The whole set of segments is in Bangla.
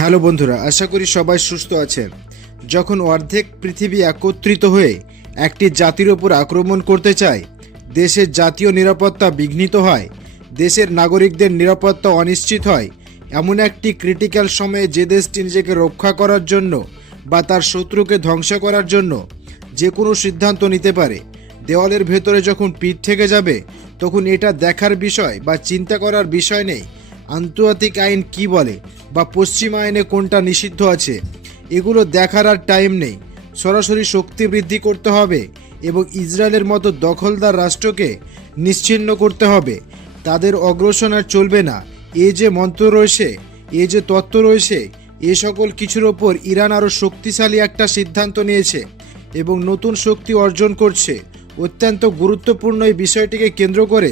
হ্যালো বন্ধুরা, আশা করি সবাই সুস্থ আছেন। যখন অর্ধেক পৃথিবী একত্রিত হয়ে একটি জাতির ওপর আক্রমণ করতে চায়, দেশের জাতীয় নিরাপত্তা বিঘ্নিত হয়, দেশের নাগরিকদের নিরাপত্তা অনিশ্চিত হয়, এমন একটি ক্রিটিক্যাল সময়ে যে দেশটি নিজেকে রক্ষা করার জন্য বা তার শত্রুকে ধ্বংস করার জন্য যে কোনো সিদ্ধান্ত নিতে পারে, দেওয়ালের ভেতরে যখন পিঠ থেকে যাবে, তখন এটা দেখার বিষয় বা চিন্তা করার বিষয় নেই আন্তর্জাতিক আইন কি বলে বা পশ্চিম আইনে কোনটা নিষিদ্ধ আছে। এগুলো দেখার আর টাইম নেই। সরাসরি শক্তি বৃদ্ধি করতে হবে এবং ইসরায়েলের মতো দখলদার রাষ্ট্রকে নিশ্চিহ্ন করতে হবে। তাদের অগ্রসর আর চলবে না। এই যে মন্ত্র রয়েছে, এই যে তত্ত্ব রয়েছে, এ সকল কিছুর ওপর ইরান আরও শক্তিশালী একটা সিদ্ধান্ত নিয়েছে এবং নতুন শক্তি অর্জন করছে। অত্যন্ত গুরুত্বপূর্ণ এই বিষয়টিকে কেন্দ্র করে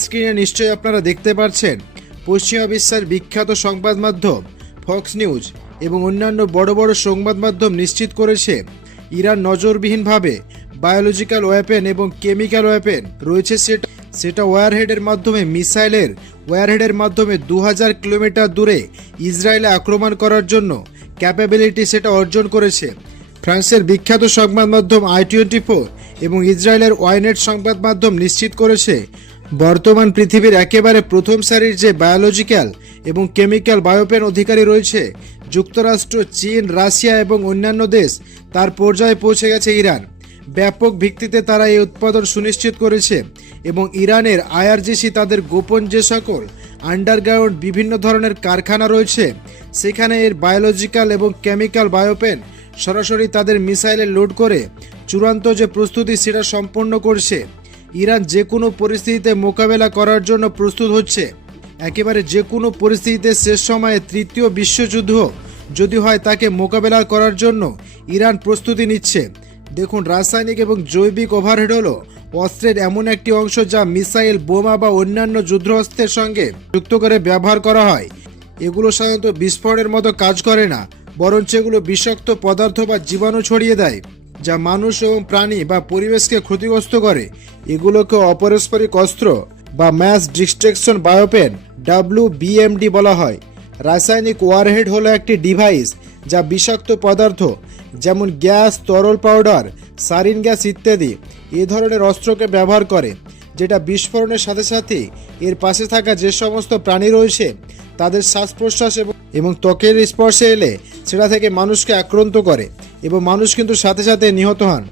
স্ক্রিনে নিশ্চয়ই আপনারা দেখতে পাচ্ছেন, পশ্চিমা বিশ্বের বিখ্যাত সংবাদ মাধ্যম ফক্স নিউজ এবং অন্যান্য বড় বড় সংবাদ মাধ্যম নিশ্চিত করেছে ইরান নজরবিহীনভাবে বায়োলজিক্যাল ওয়েপেন এবং কেমিক্যাল ওয়েপেন রয়েছে, সেটা ওয়ারহেডের মাধ্যমে, মিসাইলের ওয়ারহেডের মাধ্যমে 2000 কিলোমিটার দূরে ইসরায়েলে আক্রমণ করার জন্য ক্যাপাবিলিটি সেটা অর্জন করেছে। ফ্রান্সের বিখ্যাত সংবাদ মাধ্যম i24 এবং ইসরায়েলের ওয়াইনেট সংবাদ মাধ্যম নিশ্চিত করেছে বর্তমান পৃথিবীর একেবারে প্রথম সারির যে বায়োলজিক্যাল এবং কেমিক্যাল বায়োপেন অধিকারী রয়েছে যুক্তরাষ্ট্র, চীন, রাশিয়া এবং অন্যান্য দেশ, তার পর্যায়ে পৌঁছে গেছে ইরান। ব্যাপক ভিত্তিতে তারা এই উৎপাদন সুনিশ্চিত করেছে এবং ইরানের আইআরজিসি তাদের গোপন যে সকল আন্ডারগ্রাউন্ড বিভিন্ন ধরনের কারখানা রয়েছে, সেখানে এর বায়োলজিক্যাল এবং কেমিক্যাল বায়োপেন সরাসরি তাদের মিসাইলে লোড করে চূড়ান্ত যে প্রস্তুতি সেটা সম্পন্ন করছে। ইরান যে কোনো পরিস্থিতিতে মোকাবেলা করার জন্য প্রস্তুত হচ্ছে। একেবারে যে কোনো পরিস্থিতিতে শেষ সময়ে তৃতীয় বিশ্বযুদ্ধ যদি হয়, তাকে মোকাবেলা করার জন্য ইরান প্রস্তুতি নিচ্ছে। দেখুন, রাসায়নিক এবং জৈবিক ওভারহেড হলো অস্ত্রের এমন একটি অংশ যা মিসাইল, বোমা বা অন্যান্য যুদ্ধাস্ত্রের সঙ্গে যুক্ত করে ব্যবহার করা হয়। এগুলো সাধারণত বিস্ফোরণের মতো কাজ করে না, বরঞ্চ এগুলো বিষাক্ত পদার্থ বা জীবাণু ছড়িয়ে দেয় যা মানুষ এবং প্রাণী বা পরিবেশকে ক্ষতিগ্রস্ত করে। এগুলোকে অপারস্পরিক অস্ত্র বা ম্যাস ডিস্ট্রাকশন বায়োপেন WBMD বলা হয়। রাসায়নিক ওয়ারহেড হলো একটি ডিভাইস যা বিষাক্ত পদার্থ যেমন গ্যাস, তরল পাউডার, সারিন গ্যাস ইত্যাদি এ ধরনের অস্ত্রকে ব্যবহার করে, যেটা বিস্ফোরণের সাথে সাথে এর পাশে থাকা যে সমস্ত প্রাণী রয়েছে তাদের শ্বাস প্রশ্বাস এবং ত্বকের স্পর্শে এলে সেটা থেকে মানুষকে আক্রান্ত করে এবং মানুষ কিন্তু সাথে সাথে নিহত হন।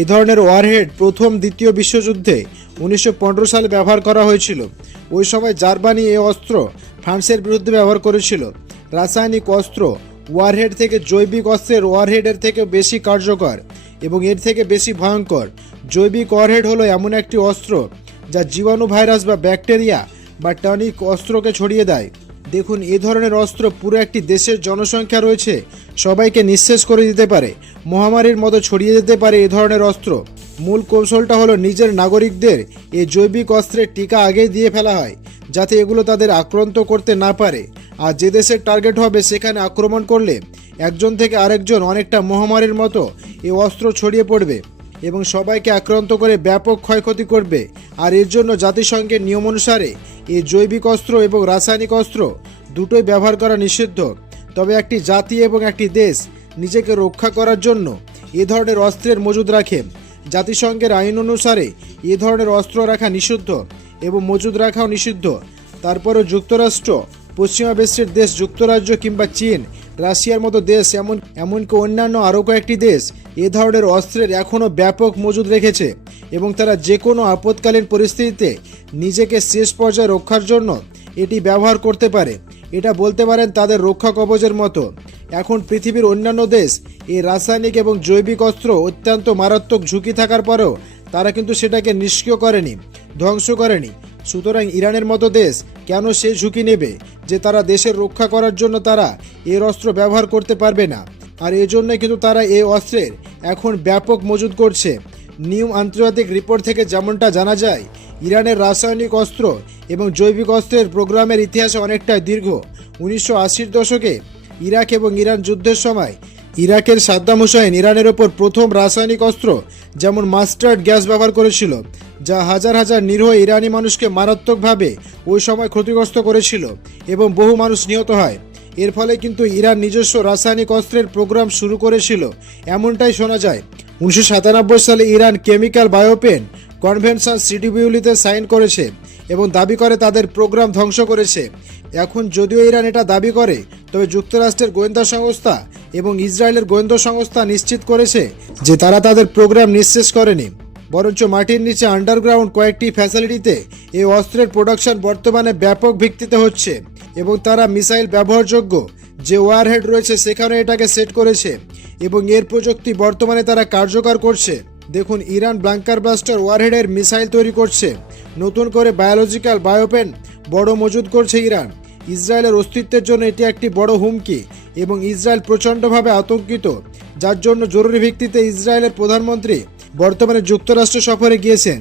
এ ধরনের ওয়ারহেড প্রথম দ্বিতীয় বিশ্বযুদ্ধে 1915 সালে ব্যবহার করা হয়েছিল। ওই সময় জার্মানি এই অস্ত্র ফ্রান্সের বিরুদ্ধে ব্যবহার করেছিল। রাসায়নিক অস্ত্র ওয়ারহেড থেকে জৈবিক অস্ত্রের ওয়ারহেডের থেকে বেশি কার্যকর এবং এর থেকে বেশি ভয়ঙ্কর। জৈবিক ওয়ারহেড হলো এমন একটি অস্ত্র যা জীবাণু, ভাইরাস বা ব্যাকটেরিয়া বা টনিক অস্ত্রকে ছড়িয়ে দেয়। দেখুন, এ ধরনের অস্ত্র পুরো একটি দেশের জনসংখ্যা রয়েছে সবাইকে নিঃশেষ করে দিতে পারে, মহামারীর মতো ছড়িয়ে দিতে পারে এ ধরনের অস্ত্র। মূল কৌশলটা হলো নিজের নাগরিকদের এই জৈবিক অস্ত্রের টিকা আগেই দিয়ে ফেলা হয়, যাতে এগুলো তাদের আক্রান্ত করতে না পারে। আর যে দেশের টার্গেট হবে সেখানে আক্রমণ করলে একজন থেকে আরেকজন অনেকটা মহামারীর মতো এই অস্ত্র ছড়িয়ে পড়বে এবং সবাইকে আক্রান্ত করে ব্যাপক ক্ষয়ক্ষতি করবে। আর এর জন্য জাতিসংঘের নিয়ম অনুসারে এই জৈবিক অস্ত্র এবং রাসায়নিক অস্ত্র দুটোই ব্যবহার করা নিষিদ্ধ। তবে একটি জাতি এবং একটি দেশ নিজেকে রক্ষা করার জন্য এ ধরনের অস্ত্রের মজুদ রাখে। জাতিসংঘের আইন অনুসারে এ ধরনের অস্ত্র রাখা নিষিদ্ধ এবং মজুদ রাখাও নিষিদ্ধ। তারপরেও যুক্তরাষ্ট্র, পশ্চিমা বিশ্বের দেশ যুক্তরাজ্য কিংবা চীন, রাশিয়ার মতো দেশ, এমনকি অন্যান্য আরও কয়েকটি দেশ এ ধরনের অস্ত্রের এখনও ব্যাপক মজুদ রেখেছে এবং তারা যে কোনো আপৎকালীন পরিস্থিতিতে নিজেকে শেষ পর্যায়ে রক্ষার জন্য এটি ব্যবহার করতে পারে। এটা বলতে পারেন তাদের রক্ষা কবচের মতো। এখন পৃথিবীর অন্যান্য দেশ এই রাসায়নিক এবং জৈবিক অস্ত্র অত্যন্ত মারাত্মক ঝুঁকি থাকার পরেও তারা কিন্তু সেটাকে নিষ্ক্রিয় করেনি, ধ্বংস করেনি। সুতরাং ইরানের মতো দেশ কেন সে ঝুঁকি নেবে যে তারা দেশের রক্ষা করার জন্য তারা এর অস্ত্র ব্যবহার করতে পারবে না? আর এই জন্যই কিন্তু তারা এই অস্ত্রের এখন ব্যাপক মজুদ করছে। নিউ আন্তর্জাতিক রিপোর্ট থেকে যেমনটা জানা যায়, ইরানের রাসায়নিক অস্ত্র এবং জৈবিক অস্ত্রের প্রোগ্রামের ইতিহাসে অনেকটাই দীর্ঘ। 1980-র দশকে ইরাক এবং ইরান যুদ্ধের সময় ইরাকের সাদ্দাম হুসাইন ইরানের ওপর প্রথম রাসায়নিক অস্ত্র যেমন মাস্টার্ড গ্যাস ব্যবহার করেছিল, যা হাজার হাজার নিরীহ ইরানি মানুষকে মারাত্মকভাবে ওই সময় ক্ষতিগ্রস্ত করেছিল এবং বহু মানুষ নিহত হয়। এর ফলে কিন্তু ইরান নিজস্ব রাসায়নিক অস্ত্রের প্রোগ্রাম শুরু করেছিল এমনটাই শোনা যায়। 1997 সালে ইরান কেমিক্যাল বায়োপেন কনভেনশন সিডিবিউলিতে সাইন করেছে এবং দাবি করে তাদের প্রোগ্রাম ধ্বংস করেছে। এখন যদিও ইরান এটা দাবি করে, তবে যুক্তরাষ্ট্রের গোয়েন্দা সংস্থা এবং ইসরায়েলের গোয়েন্দা সংস্থা নিশ্চিত করেছে যে তারা তাদের প্রোগ্রাম নিঃশেষ করেনি, বরঞ্চ মাটির নিচে আন্ডারগ্রাউন্ড কয়েকটি ফ্যাসিলিটিতে এই অস্ত্রের প্রোডাকশন বর্তমানে ব্যাপক ভিত্তিতে হচ্ছে এবং তারা মিসাইল ব্যবহারযোগ্য যে ওয়ারহেড রয়েছে সেখানে এটাকে সেট করেছে এবং এর প্রযুক্তি বর্তমানে তারা কার্যকর করছে। দেখুন, ইরান ব্লাঙ্কার ব্লাস্টার ওয়ারহেডের মিসাইল তৈরি করছে, নতুন করে বায়োলজিক্যাল বায়োপেন বড় মজুদ করছে ইরান। ইসরায়েলের অস্তিত্বের জন্য এটি একটি বড় হুমকি এবং ইসরায়েল প্রচণ্ডভাবে আতঙ্কিত, যার জন্য জরুরি ভিত্তিতে ইসরায়েলের প্রধানমন্ত্রী বর্তমানে যুক্তরাষ্ট্র সফরে গিয়েছেন।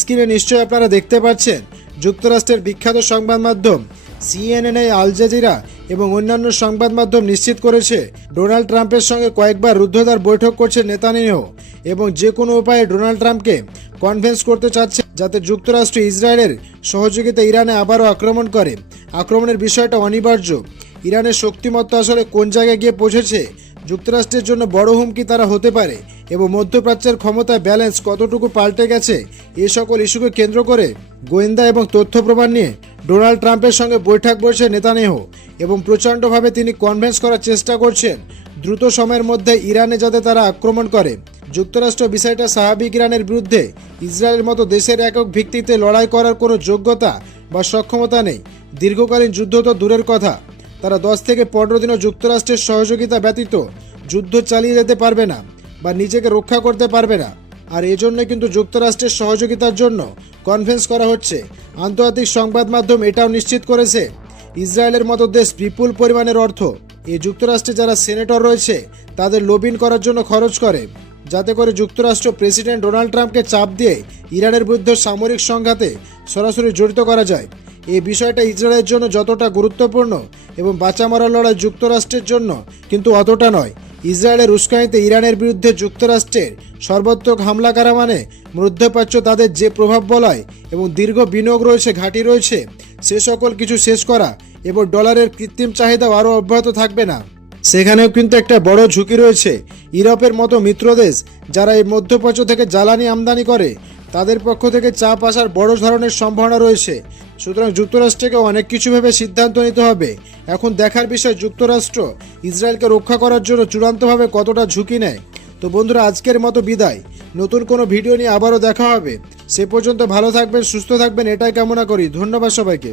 স্ক্রিনে নিশ্চয়ই আপনারা দেখতে পাচ্ছেন যুক্তরাষ্ট্রের বিখ্যাত সংবাদ মাধ্যম সিএনএন, আল জাজিরা এবং অন্যান্য সংবাদ মাধ্যম নিশ্চিত করেছে ডোনাল্ড ট্রাম্পের সঙ্গে কয়েকবার রুদ্ধদ্বার বৈঠক করছে নেতানিয়াহু এবং যে কোনো উপায়ে ডোনাল্ড ট্রাম্পকে কনভিন্স করতে চাচ্ছে যাতে যুক্তরাষ্ট্র ইসরায়েলের সহযোগিতা ইরানে আবারও আক্রমণ করে। আক্রমণের বিষয়টা অনিবার্য। ইরানের শক্তিমত্তা আসলে কোন জায়গায় গিয়ে পৌঁছেছে, যুক্তরাষ্ট্রের জন্য বড় হুমকি তারা হতে পারে এবং মধ্যপ্রাচ্যের ক্ষমতায় ব্যালেন্স কতটুকু পাল্টে গেছে, এ সকল ইস্যুকে কেন্দ্র করে গোয়েন্দা এবং তথ্য প্রমাণ নিয়ে ডোনাল্ড ট্রাম্পের সঙ্গে বৈঠক বসে নেতানিয়াহু এবং প্রচণ্ডভাবে তিনি কনভিন্স করার চেষ্টা করছেন দ্রুত সময়ের মধ্যে ইরানে যাতে তারা আক্রমণ করে। যুক্তরাষ্ট্র বিষয়টা স্বাভাবিক, ইরানের বিরুদ্ধে ইসরায়েলের মতো দেশের একক ভিত্তিতে লড়াই করার কোনো যোগ্যতা বা সক্ষমতা নেই। দীর্ঘকালীন যুদ্ধ তো দূরের কথা, তারা 10 থেকে 15 দিনও যুক্তরাষ্ট্রের সহযোগিতা ব্যতীত যুদ্ধ চালিয়ে যেতে পারবে না বা নিজেকে রক্ষা করতে পারবে না। আর এজন্য কিন্তু যুক্তরাষ্ট্রের সহযোগিতার জন্য কনফারেন্স করা হচ্ছে। আন্তর্জাতিক সংবাদ মাধ্যম এটাও নিশ্চিত করেছে ইসরায়েলের মতো দেশ বিপুল পরিমাণের অর্থ এই যুক্তরাষ্ট্রে যারা সেনেটর রয়েছে তাদের লবিং করার জন্য খরচ করে, যাতে করে যুক্তরাষ্ট্র প্রেসিডেন্ট ডোনাল্ড ট্রাম্পকে চাপ দিয়ে ইরানের বিরুদ্ধে সামরিক সংঘাতে সরাসরি জড়িত করা যায়। এই বিষয়টা ইসরায়েলের জন্য যতটা গুরুত্বপূর্ণ এবং বাঁচা মরার লড়াই যুক্তরাষ্ট্রের জন্য কিন্তু অতটা নয়। ইসরায়েলের উস্কানিতে ইরানের বিরুদ্ধে যুক্তরাষ্ট্রের সর্বাত্মক হামলা করা মানে মধ্যপ্রাচ্য তাদের যে প্রভাব বলয় এবং দীর্ঘ বিনিয়োগ রয়েছে, ঘাঁটি রয়েছে, সে সকল কিছু শেষ করা এবং ডলারের কৃত্রিম চাহিদাও আরও অব্যাহত থাকবে না। সেখানেও কিন্তু একটা বড় ঝুঁকি রয়েছে। ইউরোপের মতো মিত্রদেশ যারা এই মধ্যপ্রাচ্য থেকে জ্বালানি আমদানি করে তাদের পক্ষ থেকে চাপ আসার বড় ধরনের সম্ভাবনা রয়েছে। সুতরাং যুক্তরাষ্ট্রকে অনেক কিছু ভেবে সিদ্ধান্ত নিতে হবে। এখন দেখার বিষয় যুক্তরাষ্ট্র ইসরায়েলকে রক্ষা করার জন্য চূড়ান্তভাবে কতটা ঝুঁকি নেয়। তো বন্ধুরা, আজকের মতো বিদায়। নতুন কোনো ভিডিও নিয়ে আবারও দেখা হবে। সে পর্যন্ত ভালো থাকবেন, সুস্থ থাকবেন, এটাই কামনা করি। ধন্যবাদ সবাইকে।